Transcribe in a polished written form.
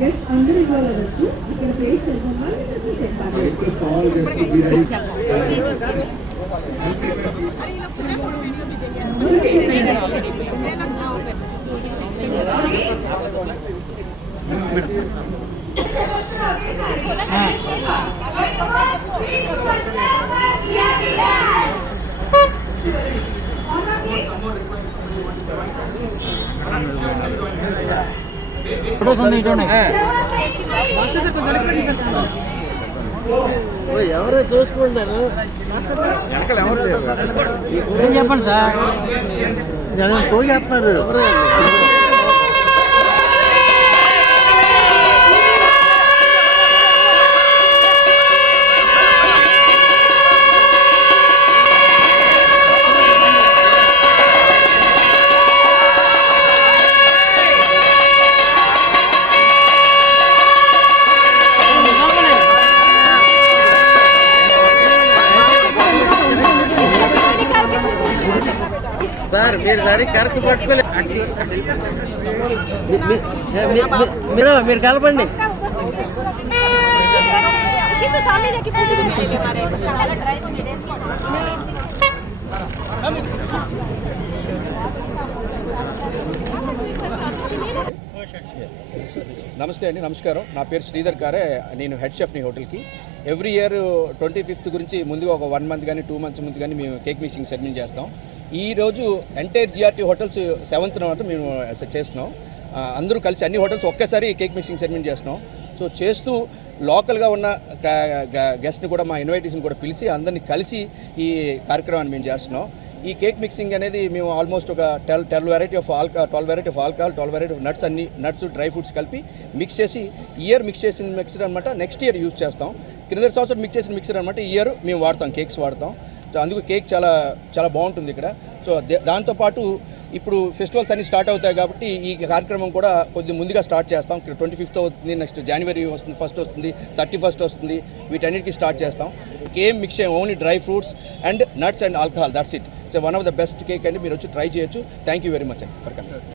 Guest అందరూ ఇవ్వవచ్చు. ఇక్కడ ప్లేస్ తెలుసుకున్నాను ఎవరో చూసుకుంటారు చెప్పండి సార్, జనం పోగేస్తున్నారు. సార్ మీరు సరే కరెక్ట్ పట్టుకోలేదు, మీరు కలపండి. నమస్తే అండి, నమస్కారం. నా పేరు శ్రీధర్ గారే, నేను హెడ్ షెఫ్ని హోటల్కి. ఎవ్రీ ఇయర్ 25th గురించి ముందుగా ఒక 1 month కానీ 2 months ముందు కానీ మేము కేక్ మిక్సింగ్ సెరమనీ చేస్తాం. ఈరోజు ఎంటైర్ జిఆర్టీ హోటల్స్ 7th మేము చేస్తున్నాం. అందరూ కలిసి అన్ని హోటల్స్ ఒకేసారి కేక్ మిక్సింగ్ సెరమనీ చేస్తున్నాం. సో చేస్తూ లోకల్గా ఉన్న గెస్ట్ని కూడా, మా ఇన్వైటేషన్ కూడా పిలిచి అందరినీ కలిసి ఈ కార్యక్రమాన్ని మేము చేస్తున్నాం. ఈ కేక్ మిక్సింగ్ అనేది మేము ఆల్మోస్ట్ ఒక 12 variety of alcohol, 12 variety of nuts, అన్ని నట్స్ డ్రై ఫ్రూట్స్ కలిపి మిక్స్ చేసి మిక్స్ చేసిన మిక్సర్ అనమాట. నెక్స్ట్ ఇయర్ యూజ్ చేస్తాం. క్రింద సంవత్సరం మిక్స్ చేసిన మిక్సర్ అనమాట. ఈ ఇయర్ మేము వాడతాం, కేక్స్ వాడతాం. సో అందుకు కేక్ చాలా చాలా బాగుంటుంది ఇక్కడ. సో దాంతోపాటు ఇప్పుడు ఫెస్టివల్స్ అన్నీ స్టార్ట్ అవుతాయి కాబట్టి ఈ కార్యక్రమం కూడా కొద్దిగా ముందుగా స్టార్ట్ చేస్తాం. 25th అవుతుంది, నెక్స్ట్ జనవరి వస్తుంది, 1st వస్తుంది, 31st వస్తుంది. వీటన్నిటికీ స్టార్ట్ చేస్తాం. Cake mix only dry fruits and nuts and alcohol, that's it. So one of the best cake అండి, మీరు వచ్చి ట్రై చేయొచ్చు. థ్యాంక్ యూ వెరీ మచ్ అండి ఫర్ కమింగ్.